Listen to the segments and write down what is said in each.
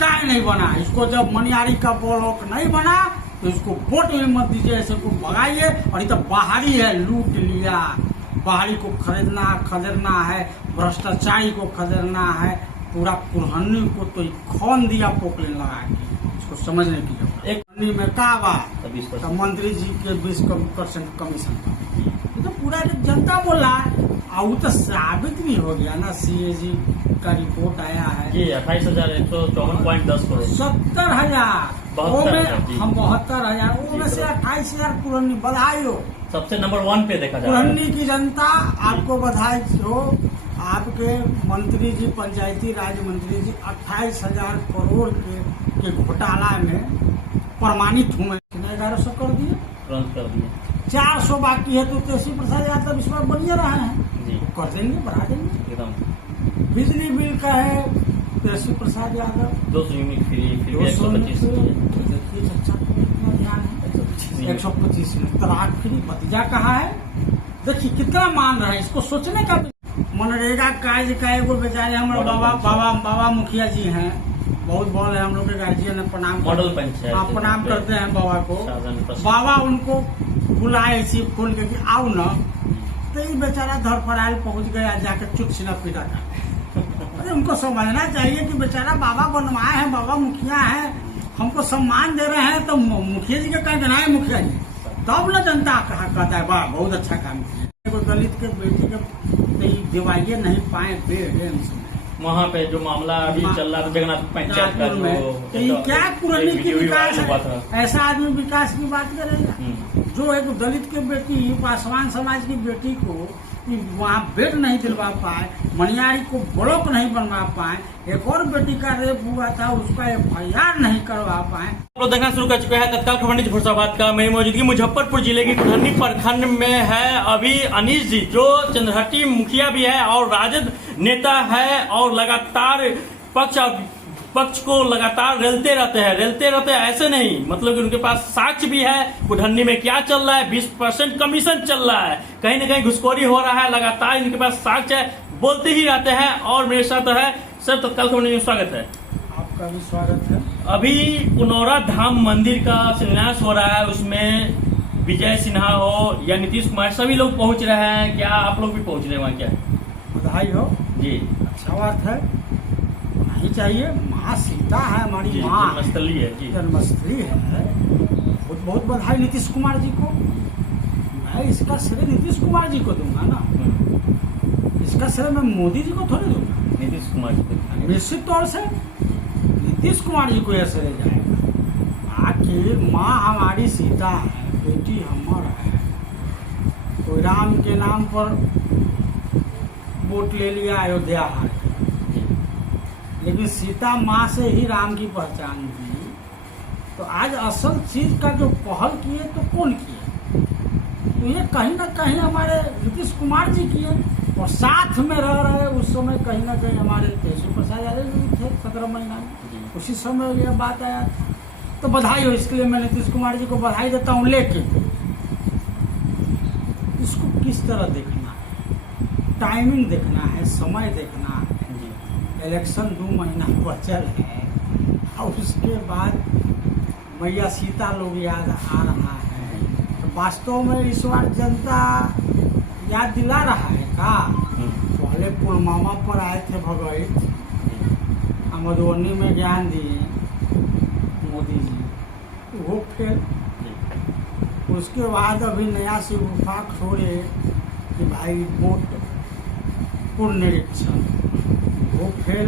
दिखता ही नहीं बना। इसको जब मनियारी का ब्लॉक नहीं बना तो इसको वोट में मत दीजिए, ऐसे को भगाइए। और ये तो बाहरी है, लूट लिया। बाहरी को खदेड़ना है, भ्रष्टाचारी को खदेड़ना है, पूरा कुरहनी को तो खौन दिया पोकले लगा के। इसको समझने की जरूरत। एक खन्नी में का बात तो मंत्री जी के 20% कमीशन का, ये तो पूरा जनता बोल रहा है। और वो तो साबित भी हो गया ना, CAG का रिपोर्ट आया है जी 28,154.10 करोड़ 70,000 हम 72,000 वो में से 28,000 पुरनी। बधाई हो, सबसे नंबर 1 पे देखा जा रहा है। पुरनी की जनता आपको बधाई हो। आपके मंत्री जी, पंचायती राज मंत्री जी 28,000 करोड़ के घोटाला में प्रमाणित हुए। 1100 कर दिए, तुरंत कर दिए। 400 बाकी है तो तेजस्वी प्रसाद यादव विश्वास बनिए रहे हैं जी, कर देंगे, बढ़ा देंगे। एकदम। बिजली बिल का है तेजस्वी प्रसाद यादव 200 यूनिट फ्री, 125 ध्यान है 125 तलाक फ्री। भतीजा कहा है, देखिए कितना मान रहा है। इसको सोचने का मनरेगा कार्य का एगो बेचारे हमारे बाबा मुखिया जी हैं, बहुत बड़े हम लोग के गार्जियन है, प्रणाम मॉडल पंचायत आप प्रणाम करते हैं बाबा को। बाबा उनको बुलाए सी फोन के कि आओ ना, तो ये बेचारा धरफराइल पहुंच गया, जाकर चुप सीना पीटा था। अरे उनको समझना चाहिए कि बेचारा बाबा बनवाए हैं, बाबा मुखिया है, हमको सम्मान दे रहे हैं, तो मुखिया जी का कह देना है मुखिया जी, तब ना जनता कहता है वाह बहुत अच्छा काम किया। दलित के बेटी के दिवाइए नहीं पाए पेड़ वहाँ पे जो मामला अभी चल रहा था जगन्नाथ पंचायत का, तो क्या पुरानी की विकास है? ऐसा आदमी विकास की बात करेगा जो एक दलित के बेटी, पासवान समाज की बेटी को वहाँ बेड नहीं दिलवा पाए, मनियारी को ब्लॉक नहीं बनवा पाए, एक और बेटी का रेप हुआ था उसका FIR नहीं करवा पाए। लोग देखना शुरू कर चुके हैं तत्काल खबर फुर्साबाद का। मेरी मौजूदगी मुजफ्फरपुर जिले की कुल्हनी प्रखंड में है। अभी अनीश जी जो चंद्रहट्टी मुखिया भी है और राजद नेता है और लगातार पक्ष को लगातार रेलते रहते हैं। ऐसे नहीं, मतलब कि उनके पास साक्ष्य भी है। कुल्हनी में क्या चल रहा है, 20% कमीशन चल रहा है, कहीं न कहीं घुसखोरी हो रहा है, लगातार इनके पास साक्ष्य है, बोलते ही रहते हैं। और मेरे साथ है सर तत्काल खबर में स्वागत है। आपका भी स्वागत है। अभी पुनौरा धाम मंदिर का शिलान्यास हो रहा है, उसमें विजय सिन्हा हो या नीतीश कुमार सभी लोग पहुंच रहे हैं, क्या आप लोग भी पहुंच रहे हैं वहाँ? क्या बधाई हो जी, अच्छा बात है, नहीं चाहिए। माँ सीता है हमारी माँ, जन्मस्थली है जी, जन्मस्थली है। बहुत बहुत बधाई नीतीश कुमार जी को। मैं इसका श्रेय नीतीश कुमार जी को दूंगा ना, इसका श्रेय मैं मोदी जी को थोड़ी दूंगा। नीतीश कुमार जी निश्चित तौर से नीतीश कुमार जी को यह श्रेय जाएगा। आखिर माँ हमारी सीता है, बेटी हमारा है। कोई राम के नाम पर वोट ले लिया, अयोध्या हार गया, लेकिन सीता माँ से ही राम की पहचान हुई। तो आज असल चीज का जो पहल किए तो कौन किए? तो ये कहीं ना कहीं हमारे नीतीश कुमार जी किए, और साथ में रह रहे उस समय कहीं ना कहीं हमारे तेजस्वी प्रसाद यादव जी थे 17 महीना में, उसी समय यह बात आया। तो बधाई हो, इसके लिए मैं नीतीश कुमार जी को बधाई देता हूँ। लेकिन इसको किस तरह देखना है, टाइमिंग देखना है, समय देखना है। इलेक्शन 2 महीना बचल है और उसके बाद मैया सीता लोग याद आ रहा है। तो वास्तव में इस बार जनता याद दिला रहा है का? पहले पुलवामा पर आए थे भगवत, मधुबनी में ज्ञान दिए मोदी जी, वो फिर उसके बाद अभी नया से वफाक छोड़े कि भाई वोट पुनरीक्षण, वो फिर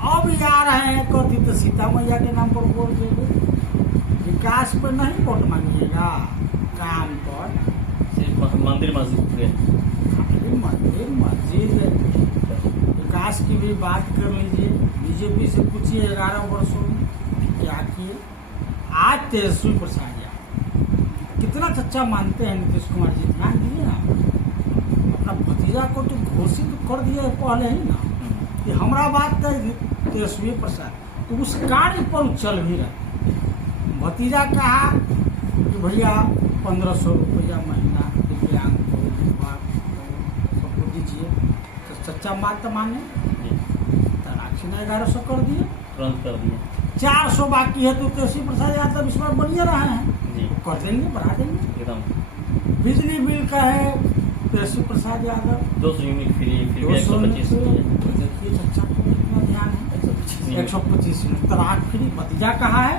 अब आ रहे हैं कथित तो सीता मैया के नाम पर वोट देंगे। विकास पर नहीं वोट मांगिएगा, काम पर सिर्फ मंदिर मस्जिद विकास की भी बात कर लीजिए। बीजेपी से पूछिए 11 वर्षों में क्या किए। आज तेजस्वी प्रसाद यादव कितना सच्चा मानते हैं नीतीश कुमार जी, ध्यान दीजिए ना। अपना भतीजा को तो घोषित कर दिया है पहले ही ना कि हमारा बात तेजस्वी प्रसाद, तो उस कार्य पर चल भी रहा। भतीजा कहा कि भैया 1500 रुपया महीना दिव्यांग को दीजिए, तो सच्चा बात तो माने। तलाक 1100 कर दिए, तुरंत कर दिए 400 बाकी है तो तेजस्वी प्रसाद यादव इस बार बनिए रहे हैं, जी, कर देंगे, बढ़ा देंगे। एकदम। बिजली बिल का है तेजस्वी प्रसाद यादव 200 यूनिट फ्री, फिर भी 200 125 देखिए चर्चा को कितना ध्यान है, 125 यूनिट तलाक फ्री। भतीजा कहा है,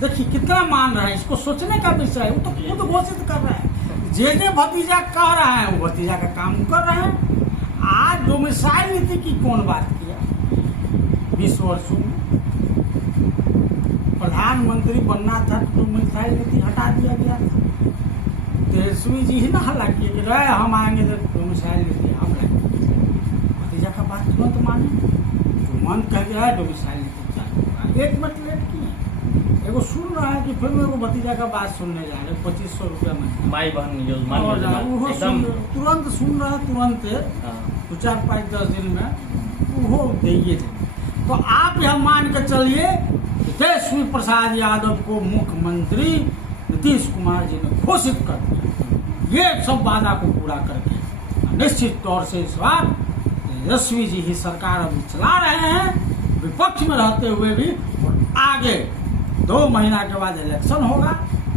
देखिए कितना मान रहा है, इसको सोचने का विषय है। वो तो खुद घोषित कर रहा है, जे भतीजा कह रहा है वो भतीजा का काम कर रहे हैं। आज डोमिसाइल नीति की कौन बात किया? 20 वर्षों में प्रधानमंत्री बनना था तो डोमिसाइल नीति हटा दिया गया था। तेजस्वी जी ही ना हल्ला किए कि रहे हम आएंगे तो डोमिसाइल नीति हम लाएंगे। भतीजा का बात तुरंत माने, तुरंत कह गया है डोमिसाइल नीति चालू होगा। 1 मिनट लेट किए, एगो सुन रहा है कि फिर मेरे भतीजा का बात सुनने जा रहे, 2500 रुपया में माई बहन योजना एकदम तुरंत सुन रहा है, तुरंत 2-4-5-10 दिन में वो दे। तो आप यह मान के चलिए तेजस्वी प्रसाद यादव को मुख्यमंत्री नीतीश कुमार जी ने घोषित कर दिया। ये सब वादा को पूरा करके निश्चित तौर से इस बार तेजस्वी जी ही सरकार अभी चला रहे हैं, विपक्ष में रहते हुए भी। और आगे 2 महीना के बाद इलेक्शन होगा,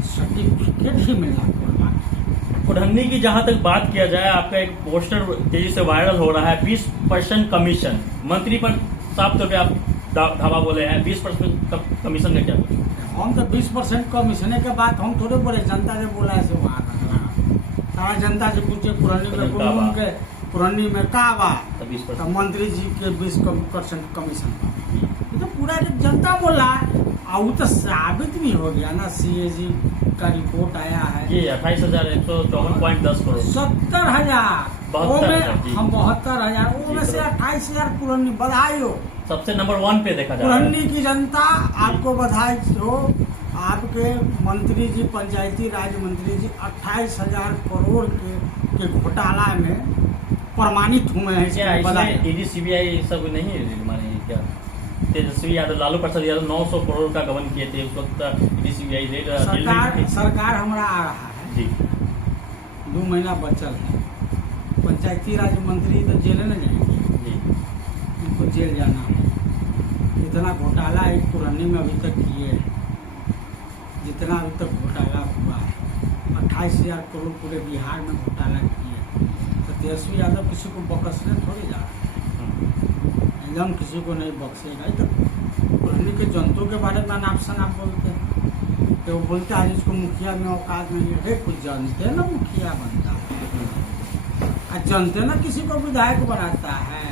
सर्टिफिकेट ही मिलना होगा। कुढ़न्नी की जहां तक बात किया जाए, आपका एक पोस्टर तेजी से वायरल हो रहा है, 20% कमीशन। मंत्री पर साफ तौर पे आप धावा बोले हैं, 20% कमीशन में क्या कुछ? हम तो 20% कमीशन के बाद हम थोड़े बोले, जनता ने बोला है से वहाँ सारा जनता से पूछे पुरानी में का बात, तो मंत्री जी के 20% कमीशन, तो पूरा जनता बोला है। और वो तो साबित भी हो गया ना, CAG का रिपोर्ट आया है। ये 28,154.10 करोड़, 70,000 हम 72,000 वो में से 28,000 पुरानी। बधाई हो, सबसे नंबर 1 पे देखा जाए पुरानी की जनता, आपको बधाई हो। आपके मंत्री जी, पंचायती राज मंत्री जी 28,000 करोड़ के घोटाला में प्रमाणित हुए हैं। क्या इसमें ED CBI सब नहीं है माने क्या? तेजस्वी यादव, लालू प्रसाद यादव 900 करोड़ का गबन किए थे, उस वक्त ED CBI सरकार हमारा आ रहा है जी, 2 महीना बचल है। पंचायती राज मंत्री तो जेल न जाएंगे जी, उनको जेल जाना है। जितना घोटाला एक पुरानी में अभी तक किए हैं, जितना अभी तक घोटाला हुआ है, 28,000 करोड़ पूरे बिहार में घोटाला किए, तो तेजस्वी यादव किसी को बकसने थोड़ी जा रहा है, एकदम किसी को नहीं बख्शेगा। तो पुरानी के जनतों के बारे में आप बोलते हैं, तो वो बोलते हैं जिसको मुखिया में औकात नहीं है। कुछ जानते ना मुखिया बनता है, जानते ना किसी को विधायक बनाता है,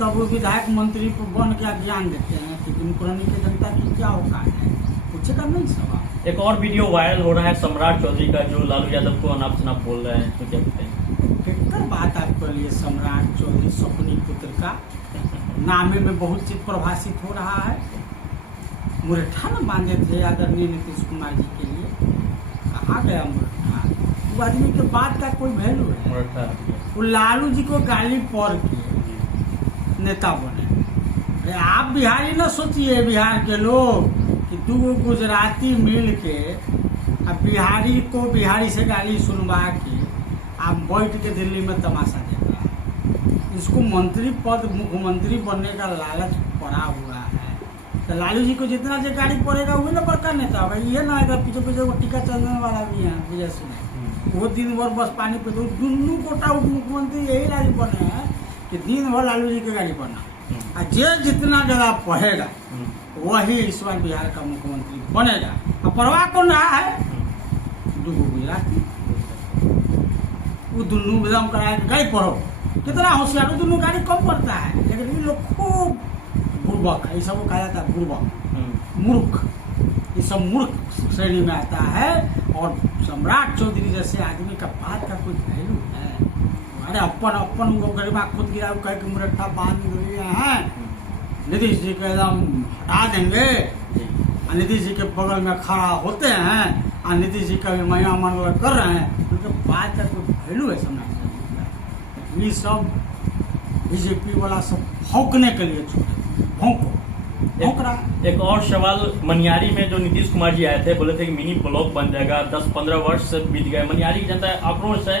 तब वो विधायक मंत्री को बन के ज्ञान देते हैं कि पुरानी के जनता की क्या औकात है, पूछेगा नहीं सवाल। एक और वीडियो वायरल हो रहा है सम्राट चौधरी का, जो लालू यादव को अनाप शनाप बोल रहे हैं, तो क्या कहते हैं? कितना बात आपके लिए सम्राट चौधरी सपनी पुत्र का नामे में बहुत चीज प्रभाषित हो रहा है। मुरठा न बांधे थे आदरणीय नीतीश कुमार जी के लिए, कहाँ गया मुरठा? वो आदमी के बात का कोई वैल्यू है? मुरठा वो लालू जी को गाली पड़ के नेता बने। अरे आप बिहारी न सोचिए, बिहार के लोग कि 2 गुजराती मिल के अब बिहारी को बिहारी से गाली सुनवा के आप बैठ के दिल्ली में तमाशा देख रहा है। इसको मंत्री पद, मुख्यमंत्री बनने का लालच पड़ा हुआ है। तो लालू जी को जितना जो गाड़ी पड़ेगा वही ना बड़का नेता होगा। ये ना अगर पीछे पीछे वो टीका चलने वाला भी है विजय सिंह, वो दिन भर बस पानी पे, दुनू कोटा उप मुख्यमंत्री यही लालू बने हैं कि दिन भर लालू जी की गाड़ी पड़ना। और जे जितना ज्यादा पढ़ेगा वही इस बार बिहार का मुख्यमंत्री बनेगा। और परवाह कौन रहा है? 2 गुजराती, वो दुनू एकदम करा के गाड़ी पढ़ो, कितना होशियार, दुनू गाड़ी कम पड़ता है, लेकिन ये लोग खूब बुर्बक है, ये सब कहा जाता है बुर्बक, मूर्ख, ये सब मूर्ख श्रेणी में आता है। और सम्राट चौधरी जैसे आदमी का बात का कोई वैल्यू है? अरे अपन वो गरीबा खुद गिरा कह के मुरठा बांध दिए हैं, नीतीश जी को एकदम हटा देंगे, और नीतीश जी के बगल में खड़ा होते हैं, और नीतीश जी का भी महिमा मनोर कर रहे हैं, उनके बात का कोई वैल्यू है? समझ ये सब बीजेपी वाला सब भौंकने के लिए छोड़े, भौंक रहा। एक और सवाल, मनियारी में जो नीतीश कुमार जी आए थे, बोले थे कि मिनी ब्लॉक बन जाएगा, 10-15 वर्ष से बीत गए, मनियारी की जनता आक्रोश है,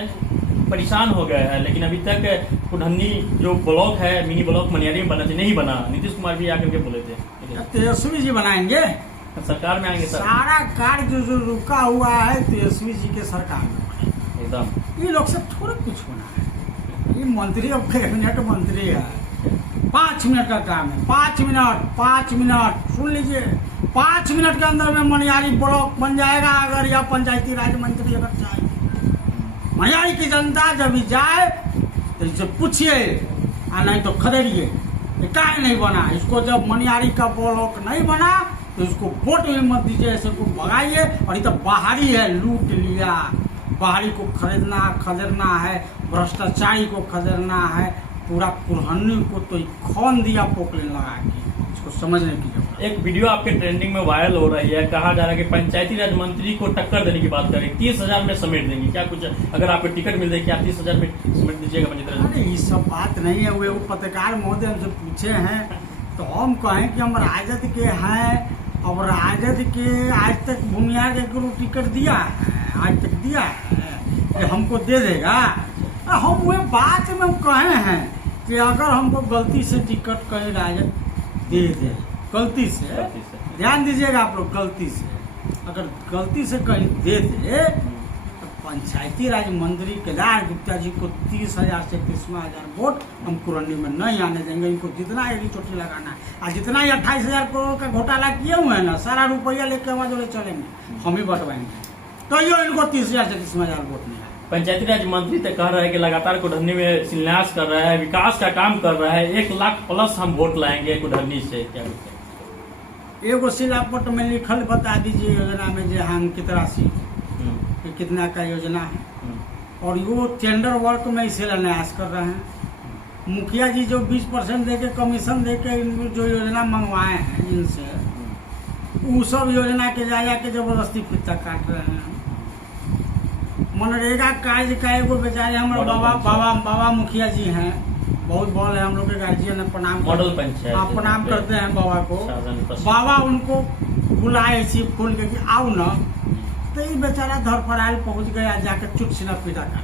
परेशान हो गए हैं, लेकिन अभी तक कुढ़न्नी जो ब्लॉक है, मिनी ब्लॉक मनियारी में बनना चाहिए, नहीं बना। नीतीश कुमार भी आकर के बोले थे तेजस्वी जी बनाएंगे, सरकार में आएंगे सर। सारा कार्य जो रुका हुआ है तेजस्वी जी के सरकार में एकदम। ये लोग से थोड़ा कुछ होना है। ये मंत्री अब कैबिनेट मंत्री है, 5 मिनट का काम है। 5 मिनट सुन लीजिए, 5 मिनट के अंदर में मनियारी ब्लॉक बन जाएगा। अगर यह पंचायती राज मंत्री अगर चाहे, मनियारी की जनता जब भी जाए तो इससे पूछिए, और नहीं तो खदेड़िए काहे नहीं बना। इसको जब मनियारी का ब्लॉक नहीं बना तो इसको वोट भी मत दीजिए, ऐसे को भगाइए। और ये तो बाहरी है, लूट लिया, बाहरी को खदेड़ना है, भ्रष्टाचारी को खदेड़ना है, पूरा कुढ़न्नी को तो खौन दिया पोकलेन लगा के। इसको समझने की जरूरत। एक वीडियो आपके ट्रेंडिंग में वायरल हो रही है, कहा जा रहा है कि पंचायती राज मंत्री को टक्कर देने की बात करें, 30,000 में समेट देंगे। क्या कुछ अगर आपको टिकट मिल जाए, क्या 30,000 में समेट दीजिएगा पंचायती राज? अरे ये सब बात नहीं है। वो पत्रकार महोदय हमसे पूछे हैं तो हम कहें कि हम राजद के हैं, और राजद के आज तक भूमिया के टिकट दिया है, आज तक दिया है, ये हमको दे देगा। हम वो बात में कहे हैं कि अगर हमको गलती से टिकट कहीं राजद दे दे, गलती से ध्यान दीजिएगा आप लोग, गलती से अगर गलती से कहीं दे दे तो पंचायती राज मंत्री केदार गुप्ता जी को 30,000 से 30,000 वोट हम कुढ़न्नी में नहीं आने देंगे। इनको जितना एडी चोटी लगाना है, और जितना ही 28,000 करोड़ का घोटाला किए हुए हैं ना, सारा रुपया लेके हमारे जोड़े चलेंगे, हम ही बंटवाएंगे। तो यो इनको 30,000 से 30,000 वोट नहीं आए। पंचायती राज मंत्री तो कह रहे हैं कि लगातार कुढ़न्नी में शिलान्यास कर रहा है, विकास का काम कर रहा है, 1 लाख प्लस हम वोट लाएंगे कुढ़न्नी से। क्या एगो शिलापट में लिखल बता दीजिए योजना में जो हम कितना राशि कितना का योजना है, और वो टेंडर वर्क में शिलान्यास कर रहे हैं। मुखिया जी जो 20% देके कमीशन देके जो योजना मंगवाए हैं इनसे, वो सब योजना के जा के जबरदस्ती फिर काट रहे हैं। मनरेगा कार्य का एगो बेचारे हमारे बाबा मुखिया जी हैं, बहुत बॉल है, हम लोग के गार्जियन है, प्रणाम करते हैं बाबा को। बाबा उनको बुलाए इसी फूल के कि आओ ना, तो ये बेचारा धरफड़ाइल पहुंच गया, जाके चुट सीना पीटा का।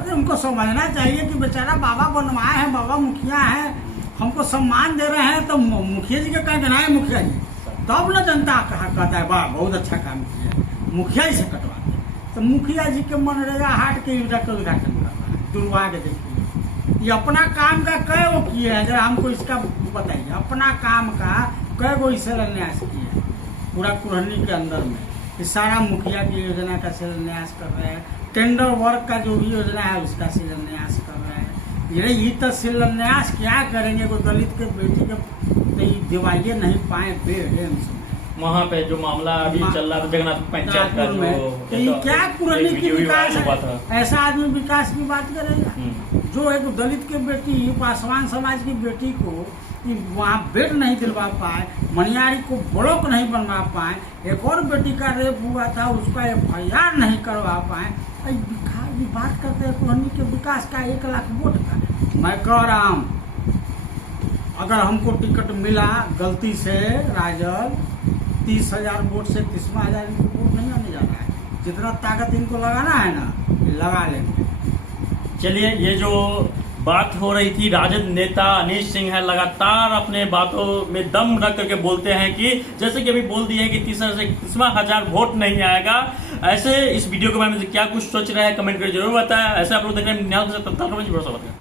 अरे उनको समझना चाहिए कि बेचारा बाबा बनवाए हैं, बाबा मुखिया है, हमको सम्मान दे रहे हैं, तो मुखिया जी का कह देना है मुखिया जी, तब ना जनता कहता है वाह बहुत अच्छा काम किया, मुखिया जी से कटवाते। तो मुखिया जी के मनरेगा हाट के उद्घाटन कर रहा है, दुर्वा के देखिए। ये अपना काम का कै वो किए हैं, जरा हमको इसका बताइए, अपना काम का कै वो शिलान्यास किए पूरा कुढ़न्नी के अंदर में। ये सारा मुखिया की योजना का शिलान्यास कर रहे हैं, टेंडर वर्क का जो भी योजना है उसका शिलान्यास कर रहे हैं। ये तो शिलान्यास क्या करेंगे, वो दलित के बेटी के दिवाइए नहीं पाए बेड़ वहाँ पे जो मामला अभी चल रहा था जगन्नाथ पंचायत का, जो क्या कुढ़न्नी की विकास है, ऐसा आदमी विकास की बात करेगा जो एक दलित के बेटी, पासवान समाज की बेटी को वहाँ बेड नहीं दिलवा पाए, मनियारी को ब्लॉक नहीं बनवा पाए, एक और बेटी का रेप हुआ था उसका FIR नहीं करवा पाए। ये बात करते हैं कुढ़न्नी के विकास का, 1 लाख वोट का। मैं कह रहा हूँ अगर हमको टिकट मिला गलती से राजद, 30,000 वोट से 30,000 वोट नहीं आने जा रहा है। जितना ताकत इनको लगाना है ना, ये लगा लेंगे। चलिए, ये जो बात हो रही थी, राजद नेता अनीश सिंह है, लगातार अपने बातों में दम रख करके बोलते हैं कि जैसे कि अभी बोल दिए हैं कि 30,000 वोट नहीं आएगा। ऐसे इस वीडियो के बारे में क्या कुछ सोच रहे हैं कमेंट करके जरूर बताएं। ऐसे आप लोग देख रहे हैं